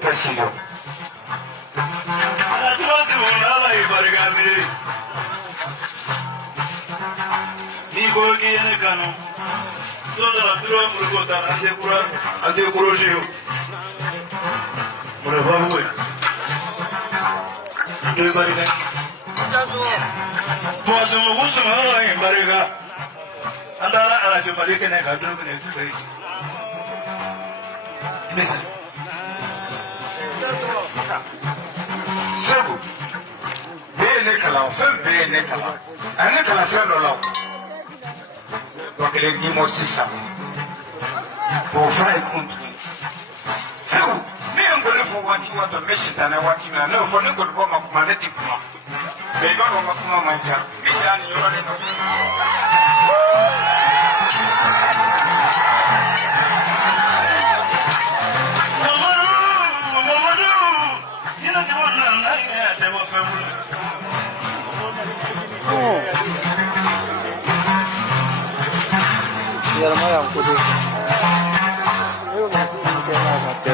tasido. Atimasi unala ibarigami. Niko kiyene kanu. Toda tura murugota ande kuroshiyo. Murababuya. Ndo ibarigami. Tuwasu mugusu unala ibariga. Andara ala jumalike ne kadru ne tukai. Nisa. Sebu. Bene kala, fem bene kala. Ane kala sen lo. Wakile dimo sisa. Ko fai kuntu. Sebu. Me ngole fo wati wato meshita na wati na no fo ne ngole fo makumane tikuma. Be no makuma manja. Me yani yore no. Yarama yaptı. Yok nasıl kenara kattı.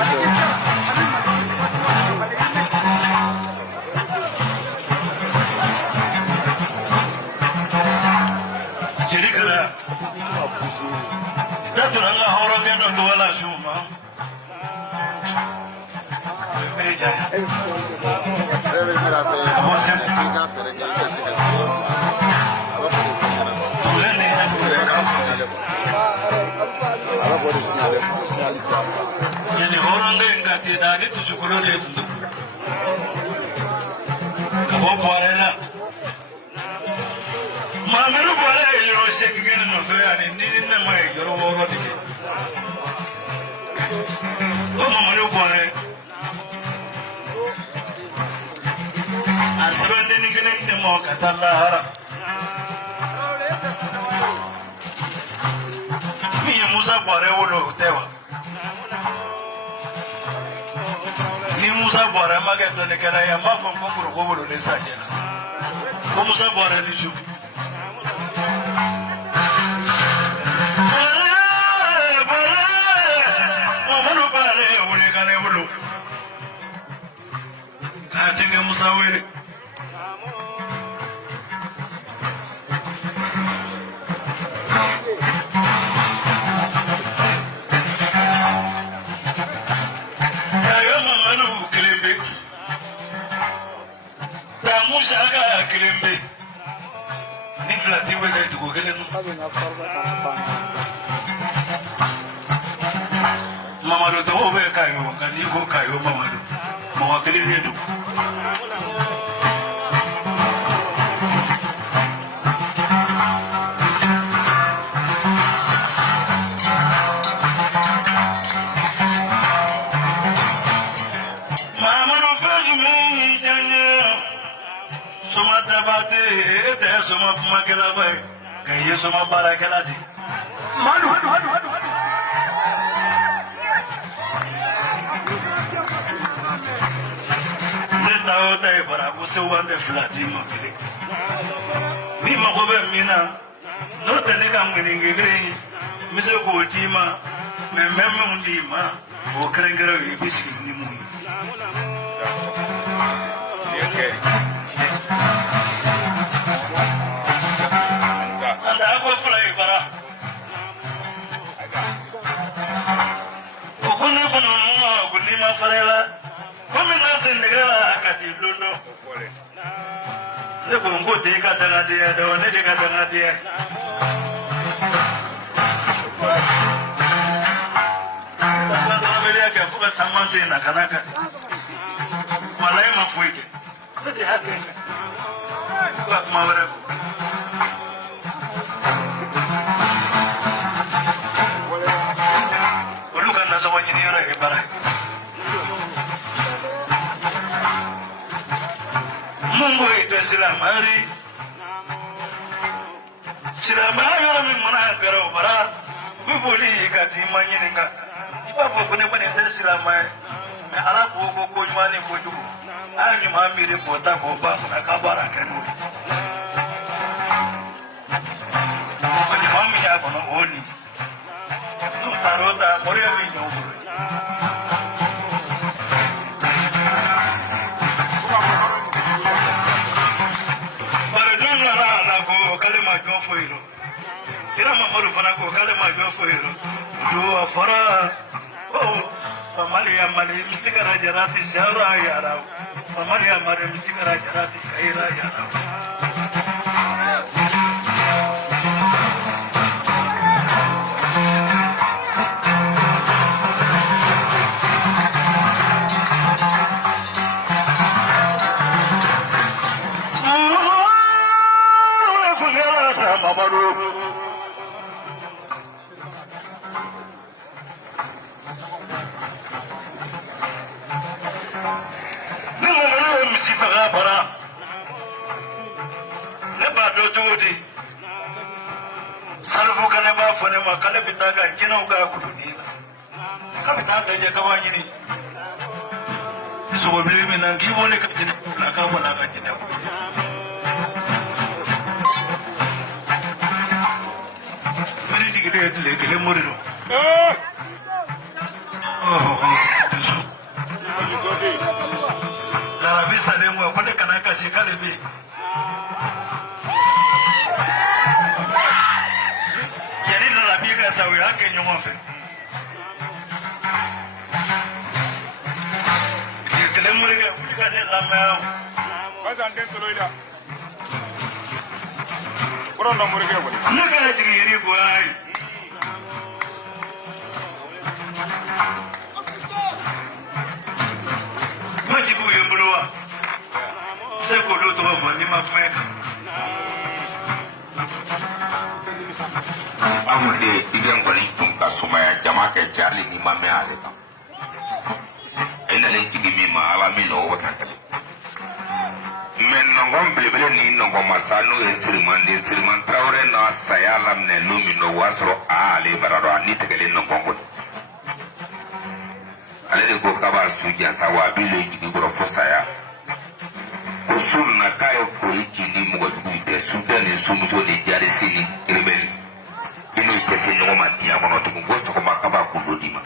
Jadi kera. Datuk Allah orang yang dah tua lah semua. Meja. Apa sih? Tulen ni ada tulen apa? Ara polisi de polisi ali. Yani orang yang enggak tidak ada tu sekolah dia tu. Kamu boleh lah. Mamiru boleh yo sekigene no fe ani nini na mai yoro woro dike. O mamiru boleh. Asrande ni gene ni mo katalla hara. Mi Musa boleh wolo tewa. Ni Musa boleh mageto ni kana ya mafa mkuru ko wolo ni sajena. Ko Musa boleh ni ju. Musa wele ayo mamanu kilimbe ta Musa ga kilimbe ni flati wele dugo gelenu mamadu to be kayo ngani go kayo mamadu mawakili yedu soma makela bay kay soma barakela di manu neta ota e para você wande flati mabele mi magobe mina no tene kam ngingire mi se ko dima me memme undima o krengero e bisi ni mun okay. Farela, como nós entregamos a catiluno, le bongo de cada dia, de onde de cada dia. Quando a velha que foi tamanho na canaca, malai ma foi que, não de happy, vai com uma o lugar na sua dinheiro é barato. Mungu itu silamari yoro mi mana garo bara mi boli kati manyininga iba fo bone bone te silamai me ala ko mani ko jugo anyu ma mire bota ko ba na kabara kanu ani mami ya kono oni no tarota mori mi no fana ko k'ale ma jɔ foyi yɛrɛ do a fɔra famali ya mali misikara jarati shara yara famali ya mali misikara jarati kaira yara kale bita ga jinaw ga kuduni ka bita da je ka wani ni so bile mi nan gi woni ka jina la ka wala ka jina mari digi de le gele morino la bisa ne mo ko de kana ka shi kale bi sawi hake ɲɔgɔn fɛ kelen morikɛ wuli ka ne lamɛn basan den tolo ila kɔrɔ dɔ morikɛ kɔni ne ka jigin yiri bɔ ayi ma jigi u ye n bolo wa se k'olu tɔgɔ fɔ n'i ma kuma kan afunde igen kɔni tun ka sumaya jama kɛ jarli ni ma mɛn ale kan a nalen jigi min ma ala min nɔgɔ wasa kɛlɛ mɛ nɔgɔn belebele ni nɔgɔn masa n'o ye siriman tarawele na saya laminɛ lu min nɔ o y'a sɔrɔ ale bara dɔn a ni tɛgɛlen nɔgɔn kɔni ale de ko k'a b'a su jansa wa a b'i le jigi kɔrɔ fo saya ko su na k'a ye kori ci ni mɔgɔ jugu tɛ su tɛ ni sumuso ni jarisi ni rebeli inu pese ɲɔgɔn ma diɲɛ kɔnɔ tugun ko sɔgɔma k'a b'a kundo d'i ma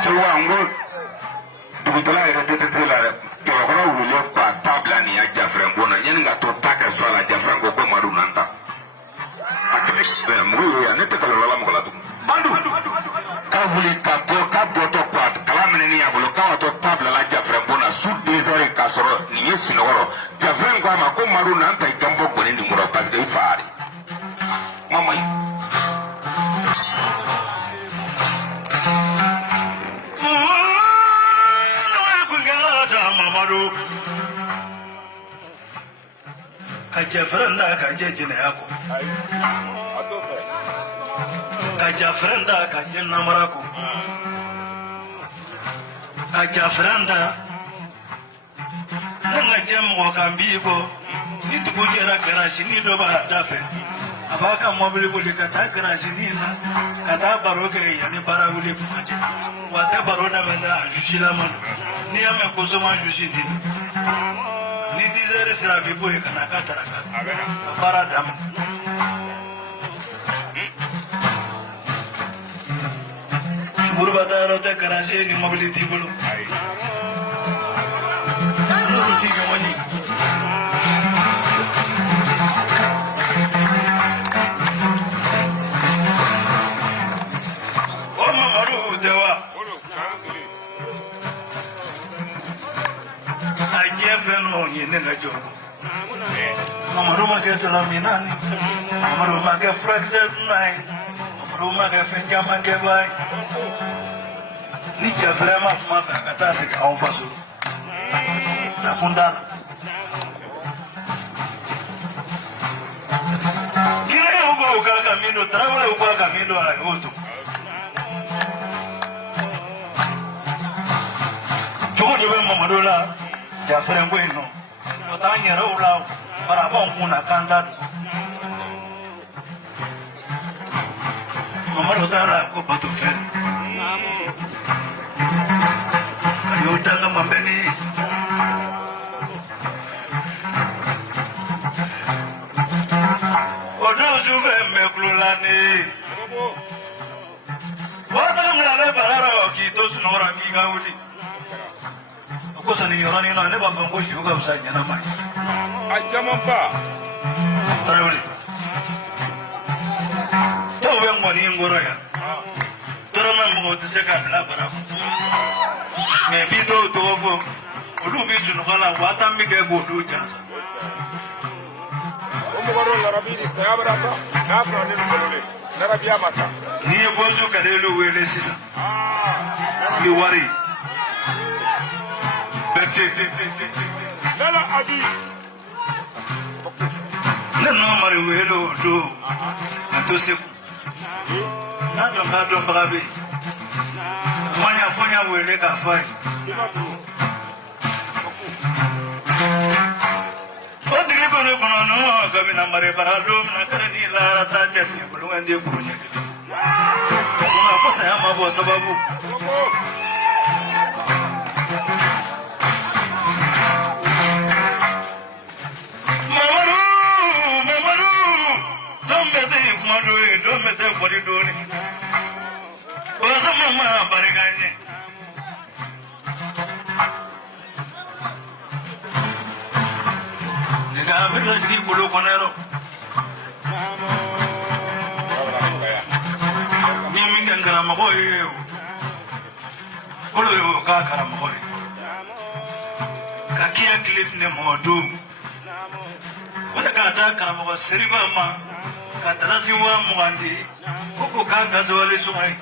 sewa n ko dugutala yɛrɛ tɛ la dɛ kɛlɛkɔrɔ wulilen k'a ta bila nin ya jafrɛn bon na yanni ka to ta kɛ so a la jafrɛn ko madu nan ta a kɛlɛ mɔgɔ y'o yan ne tɛ kɛlɛla mɔgɔ la tugun madu k'a wuli ka bɔtɔ ko a kala minɛni y'a bolo k'a to ta bila la jafrɛn bon na su 2 heures k'a sɔrɔ nin ye sinɔgɔrɔ jafrɛn ko a ma ko madu nan ta i kan bɔ gɔni nin kɔrɔ parce que i fa de mama yi ka jafrɛn da ka je jinɛya kɔ ka jafrɛn da ka je namara kɔ ka jafrɛn da ne ka jɛ mɔgɔ kan b'i kɔ ni dugu jɛra garasini dɔ b'a da fɛ a b'a ka mɔbili boli ka taa garasini na ka taa baro kɛ yanni baara wuli kuma cɛ wa a tɛ baro daminɛ a jusilama don n'i y'a mɛn ko soma jusi nin don ni 10 heures sera a bɛ bɔ yen ka na ka daraka ka baara daminɛ sumuruba taa yɔrɔ tɛ garasi ni mɔbili t'i bolo n'olu t'i ɲɔgɔn ye o mamadu tɛ wa a diɲɛ fɛn dɔw ye ne lajɔ mamadu ma kɛ tɔlɔminna ni mamadu ma kɛ furakisɛ dunna ye mamadu ma kɛ fɛn caman kɛba ye ni jafrɛn ma kuma fɛ a ka taa sigi anw faso nakun t'a la kiriyaw ko k'a ka min don tarawelew ko a ka min don a y'o to cogo de bɛ mamadu la jafrɛn ko in nɔ o t'an yɛrɛw la barabaw kun na k'an ta don mamadu taara ko bato fɛn a y'o danga man bɛ ni o don su fɛ n bɛ kulo la ne o t'a bila ne bara la k'i to sunɔgɔ la k'i ka wuli o kosɔn nin yɔrɔnin na ne b'a fɔ ko su ka fisa ɲɛnama ye Ajamamba. Tarawele. Tawo bɛ mɔni ngoro ya. Tɔrɔmɛ mɔgɔ tɛ se ka bila bara kɔnɔ. Mais bi dɔw tɔgɔ fɔ olu bɛ sunɔgɔ la wa tan bɛ kɛ k'olu jansa. O mɔgɔ dɔw larabi ni saya bɛ dafa n'a fɔra ne bɛ bolo de larabiya ma sa. N'i ye bɔnsu ka d'elu wele sisan. Ni wari. Nala Abi. Ne n'o mari wele o don ka to Segu. N'a dɔn k'a dɔnbaga bɛ yen. Manya fɔ n y'a wele k'a fɔ a ye. O tigi ko ne kɔnɔ ninnu kabini mari bara don min na kɛra ni lahara ta jɛ ni kolonkan den kuru ɲɛ kelen. Nka ko saya ma bɔ sababu. Don bɛ tɛ fɔli dɔɔnin walasa ma barika ɲɛ nka a bɛ lajigi bolo kɔnɔ yɔrɔ ni min kɛ karamɔgɔ ye kolo ye o k'a karamɔgɔ ye ka kiya tile ne mɔ don o de k'a da karamɔgɔ seriba ma ka dalasi wa mugan di ko k'a gasoili sɔngɔ ye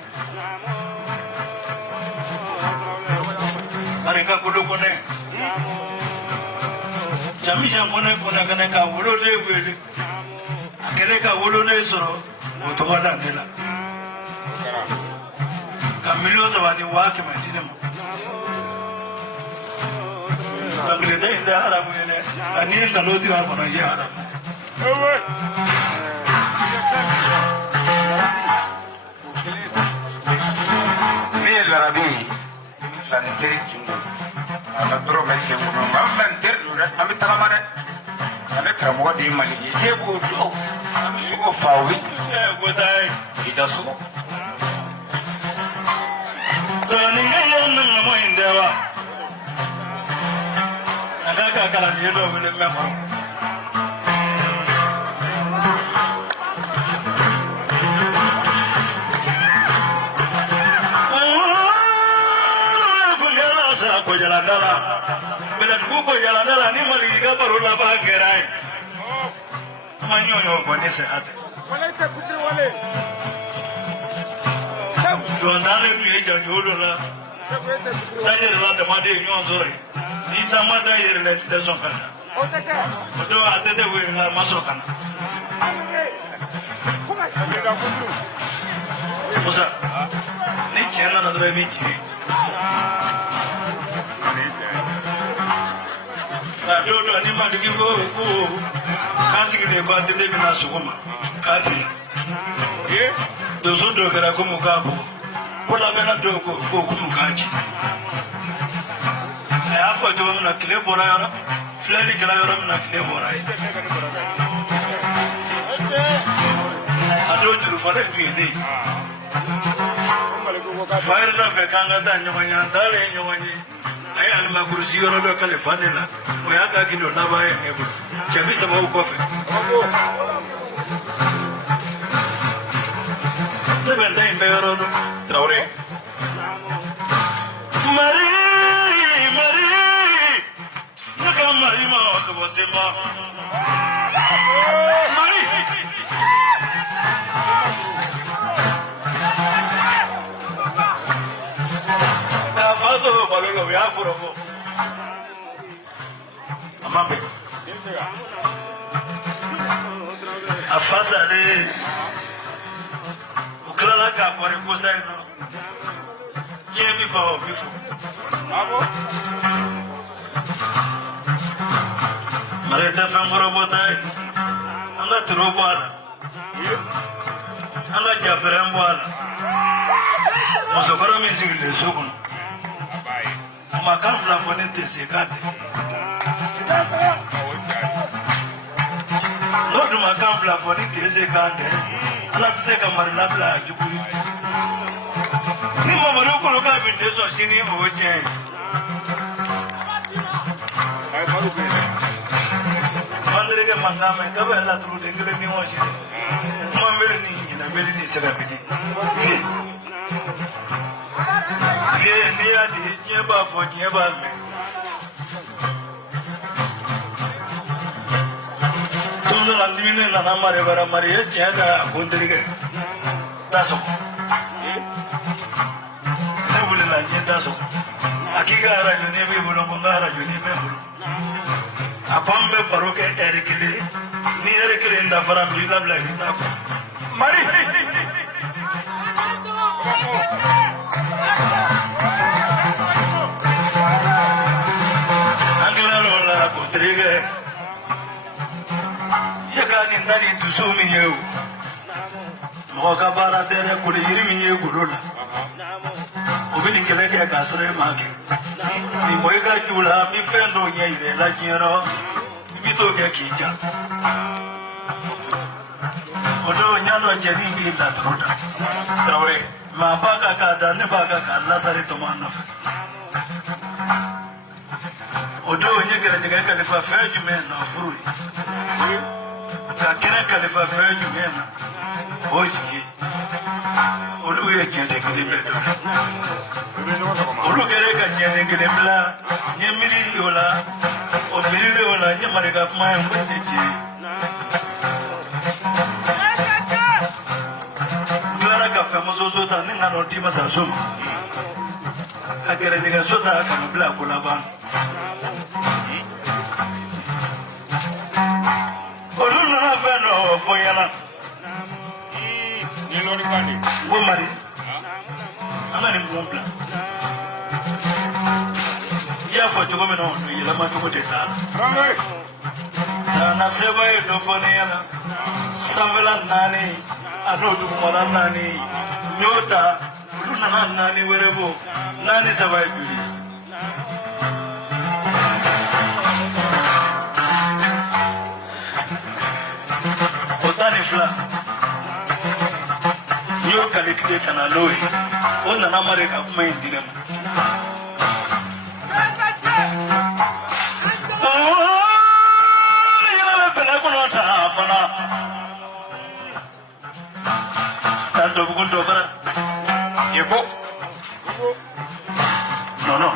bari ka kolo kɔnɛ Jean-Michel Kɔnɛ ka woloden wele a kɛlen ka woloden sɔrɔ o tɔgɔ da ne la ka $3,000,000 di ne ma Bangladesh in tɛ haramu ye dɛ ani ye nkalon tigɛ a kɔnɔ i ye haramu. Larabi filanteri tungo ala dɔrɔmɛ kɛmɛ kɔnɔ maa filanteri don dɛ an bɛ tagama dɛ an bɛ karamɔgɔ de ye mali ye e b'o dɔn an bɛ se k'o fa o ye i da so. Nin kɛ ye nin lamɔ in tɛ wa a k'a ka kalanden dɔ wele mɛ kɔrɔ. Beladugu ko yaladala ni maliki ka baro laban kɛra ye ma ɲɔɲɔ bɔ ni saya tɛ jɔndale tun ye janjo dɔ la ta yɛrɛla damaden ɲɔgɔn sɔrɔ ye n'i taama da yɛrɛla i tɛ sɔn ka na o don a tɛ tɛ wele ma sɔn ka na Musa ni tiɲɛ nana dɔrɔn i b'i tiɲɛ Dodo ni maliki ko k'a sigilen ko a tɛ bɛna sɔgɔma k'a tigɛ donso dɔ kɛra komi k'a bugɔ ko labɛnna dɔw ko k'u k'a ci a y'a fɔ cogo min na tile bɔra yɔrɔ filɛli kɛra yɔrɔ min na tile bɔra ye a don juru falen tun ye ne ye fa yɛrɛ fɛ k'an ka taa ɲɔgɔn ye an taalen ɲɔgɔn ye a ye alimakurusi yɔrɔ dɔ kalifa ne la o y'a ka kilo laban ye ne bolo cɛ bi sababu kɔfɛ ne bɛ n ta in bɛɛ yɔrɔ dɔn Tarawele Mari ne ka Mari ma ka bɔ Seba Mari k'a fa to balo la o y'a kɔrɔbɔ a ma bɛn a fa salen o tilala k'a bɔri kosa in nɔ diɲɛ bi ban o bi fo Mari tɛ fɛn kɔrɔbɔta ye an ka toro bɔ a la an ka jafɛrɛn bɔ a la musokɔrɔ min sigilen so kɔnɔ a ma kan fila fɔ ne tɛ se k'a tɛ n'o dun ma kan fila fɔ ni tɛ se k'an tɛ Ala tɛ se ka Mari labila a jugu ye ni Mamadu kolo k'a bɛ den sɔn sini o ye tiɲɛ ye mangame gabe la tru de gele ni washi mo mele ni ina mele ni sega bidi ye ni ya di je ba fo je ba me tono la dimine na na mare bara mare ye je da gondiri ge taso ne bule la je taso akika ara joni be bolo ko ngara joni be bolo apambe baroke erikile ni erikile nda fara mi labla vita ko mari angela lola ko trige yakani ndani duso mi yeu mo ka bara tere ko yiri mi yeu golola obini kele ke ka sore mage ni mo ga jula mi fendo nye ire la jiro mi to ke kija odo nyano jeni bi da troda trawre ma baga ka da ne baga ka la sare to manno odo nye gele nye ka le fa fe jume na furu ka kene ka le fa fe jume na oji odo ye jende gele be do olu kere ka jende gele bla nye miri yola o miri le yola nye mare ka kuma en bunde je dara ka fa mozo ta ni ngano ti masa so ka kere diga so ta ka bla ko la ban olu na fa no fo yana ni lori kani wo mari ana ni mbla ya fo jogo me no yela ma jogo de dala sana seba e do fo ne yana samela nani ano du mala nani nyota lu na nani werebo nani seba e biri otani fla yo kalekide kana loyi ona na mare ka kuma indinem no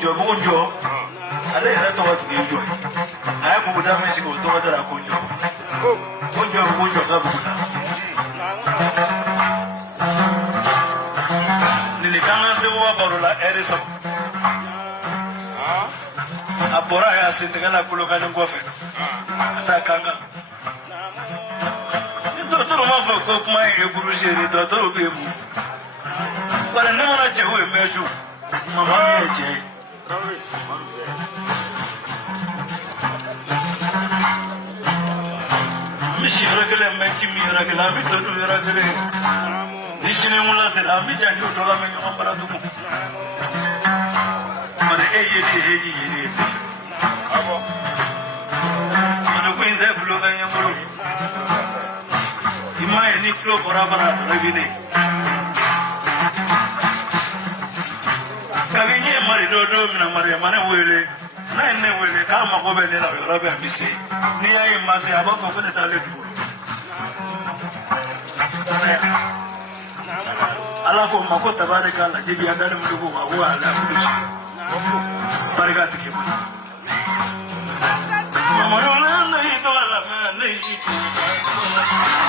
jobugunjo ale yɛrɛ tɔgɔ tun ye jɔ ye a ye buguda min sigi o tɔgɔ dara ko jɔ ko jɔ bugunjɔ ka buguda nin kan ka seboba baro la ɛri saba a bɔra a y'a sen tigɛ la kolokani kɔfɛ ka taa kankan ni dɔgɔtɔrɔ m'a fɔ ko kuma ye burusi ye dɔgɔtɔrɔ bɛ yen mun bari ne mana cɛ o ye mɛsu mama min ye cɛ ye misi yɔrɔ kelen mɛ ci min yɔrɔ kelen an bɛ tɔ dun yɔrɔ kelen ni sini wula sera an bɛ janjo dɔ la mɛ ɲɔgɔn bara tugun bari e yeli ye heji yeli ye tɛ fɛ mɔni ko in tɛ bulo ka ɲɛ bolo i m'a ye ni tulo bɔra bara a tɔrɔ bi ne kabi n ye mari dɔ don min na mariama ne wele n'a ye ne wele k'a mago bɛ ne la o yɔrɔ bɛ n bɛ se n'i y'a ye n ma se a b'a fɔ ko ne t'ale dugu ala ko ma ko tabarika la jibi a dani mun ko wa wa ala kulu si barika tigi ma mamadu ne yi to la ne yi